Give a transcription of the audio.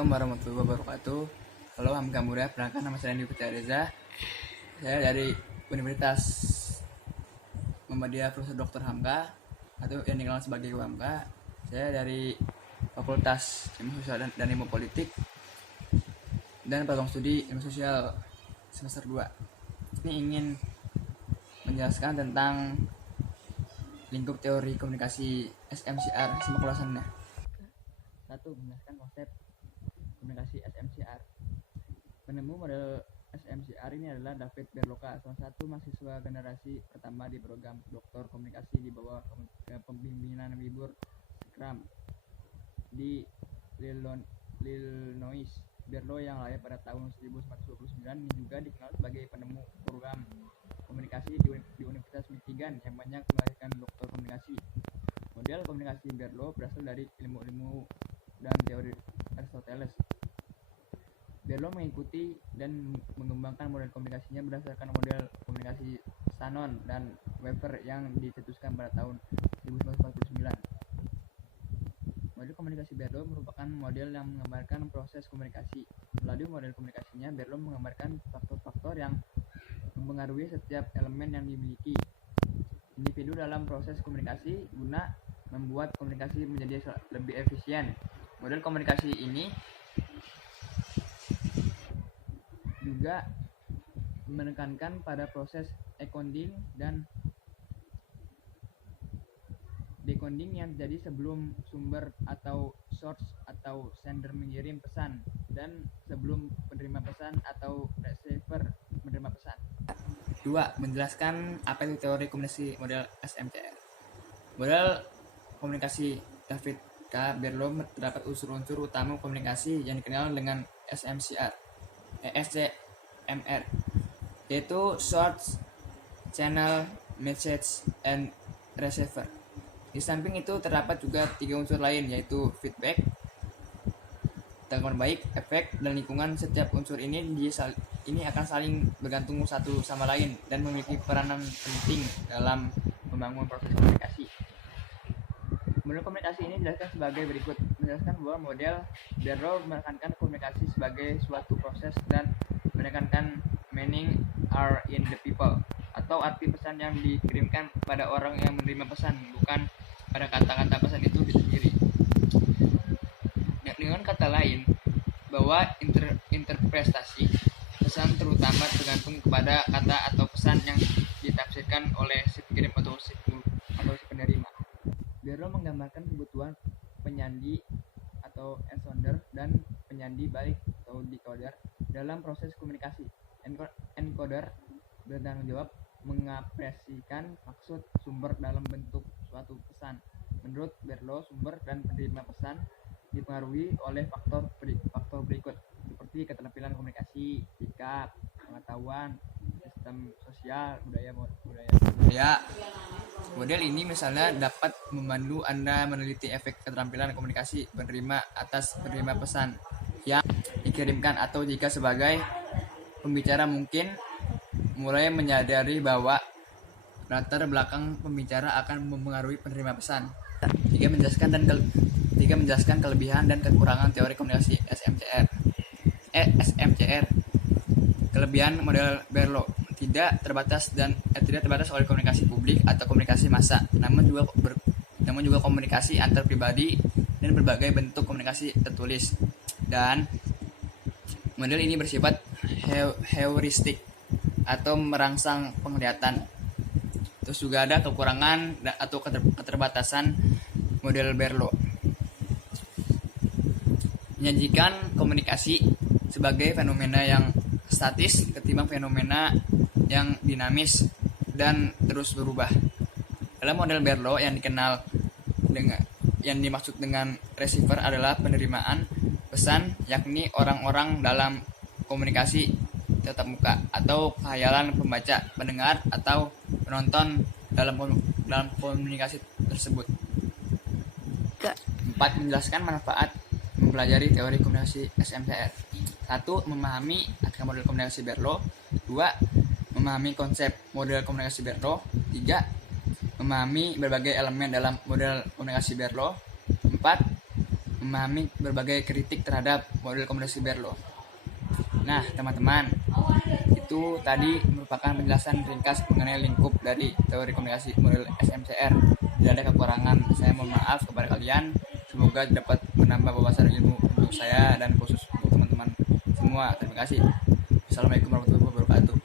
Assalamualaikum warahmatullahi wabarakatuh. Halo Hamka Muda, perkenalkan nama saya Andi Putra Reza. Saya dari Universitas Muhammadiyah Profesor Dr. Hamka atau yang dikenal sebagai Hamka. Saya dari Fakultas Ilmu Sosial dan Ilmu Politik dan program studi Ilmu Sosial semester 2. Ini ingin menjelaskan tentang lingkup teori komunikasi SMCR. Simak ulasannya. 1. Menjelaskan konsep komunikasi SMCR. Penemu model SMCR ini adalah David Berloka, salah satu mahasiswa generasi pertama di program Doktor Komunikasi di bawah pembimbingan Wibur Scrum di Illinois. Berlo yang lahir pada tahun 1929 ini juga dikenal sebagai penemu program komunikasi di Universitas Michigan yang banyak melahirkan doktor komunikasi. Model komunikasi Berlo berasal dari ilmu-ilmu dan teori Aristoteles. Berlo mengikuti dan mengembangkan model komunikasinya berdasarkan model komunikasi Shannon dan Weber yang dicetuskan pada tahun 1949. Model komunikasi Berlo merupakan model yang menggambarkan proses komunikasi. Melalui model komunikasinya, Berlo menggambarkan faktor-faktor yang mempengaruhi setiap elemen yang dimiliki individu dalam proses komunikasi guna membuat komunikasi menjadi lebih efisien. Model komunikasi ini juga menekankan pada proses encoding dan decoding yang terjadi sebelum sumber atau source atau sender mengirim pesan dan sebelum penerima pesan atau receiver menerima pesan. 2. Menjelaskan apa itu teori komunikasi model SMCR. Model komunikasi David K. Berlo terdapat unsur-unsur utama komunikasi yang dikenal dengan SMCR, yaitu Source, Channel, Message, and Receiver. Di samping itu terdapat juga 3 unsur lain, yaitu feedback, tanggapan baik, efek, dan lingkungan. Setiap unsur ini akan saling bergantung satu sama lain dan memiliki peranan penting dalam membangun proses komunikasi. Model komunikasi ini dijelaskan sebagai berikut. Menjelaskan bahwa model Berlo menekankan komunikasi sebagai suatu proses dan menekankan meaning are in the people, atau arti pesan yang dikirimkan pada orang yang menerima pesan, bukan pada kata-kata pesan itu sendiri. Dengan kata lain, bahwa interpretasi pesan terutama tergantung kepada kata atau pesan yang ditafsirkan oleh si pengirim atau si penerima. Berlo menggambarkan kebutuhan penyandi atau ensonder dan penyandi balik atau decoder dalam proses komunikasi. Encoder bertanggung jawab mengapresiasikan maksud sumber dalam bentuk suatu pesan. Menurut Berlo, sumber dan penerima pesan dipengaruhi oleh faktor berikut, seperti keterampilan komunikasi, sikap, pengetahuan, sistem sosial, budaya. Model ini misalnya dapat membantu Anda meneliti efek keterampilan komunikasi penerima atas penerima pesan yang dikirimkan, atau jika sebagai pembicara mungkin mulai menyadari bahwa latar belakang pembicara akan mempengaruhi penerima pesan. 3. Menjelaskan kelebihan dan kekurangan teori komunikasi SMCR. Kelebihan model Berlo tidak terbatas oleh komunikasi publik atau komunikasi massa, namun juga komunikasi antar pribadi dan berbagai bentuk komunikasi tertulis. Dan model ini bersifat heuristik atau merangsang penglihatan. Terus juga ada kekurangan atau keterbatasan model Berlo. Menyajikan komunikasi sebagai fenomena yang statis ketimbang fenomena yang dinamis dan terus berubah. Dalam model Berlo yang dimaksud dengan receiver adalah penerimaan pesan, yakni orang-orang dalam komunikasi tatap muka atau khayalan pembaca, pendengar, atau penonton dalam komunikasi tersebut. 4. Menjelaskan manfaat mempelajari teori komunikasi SMCR. 1. Memahami akan model komunikasi Berlo. 2. Memahami konsep model komunikasi Berlo. 3. Memahami berbagai elemen dalam model komunikasi Berlo. 4. memahami berbagai kritik terhadap model komunikasi Berlo. Nah, teman-teman, itu tadi merupakan penjelasan ringkas mengenai lingkup dari teori komunikasi model SMCR. Tidak ada kekurangan, saya mohon maaf kepada kalian. Semoga dapat menambah wawasan ilmu untuk saya dan khusus untuk teman-teman semua. Terima kasih. Assalamualaikum warahmatullahi wabarakatuh.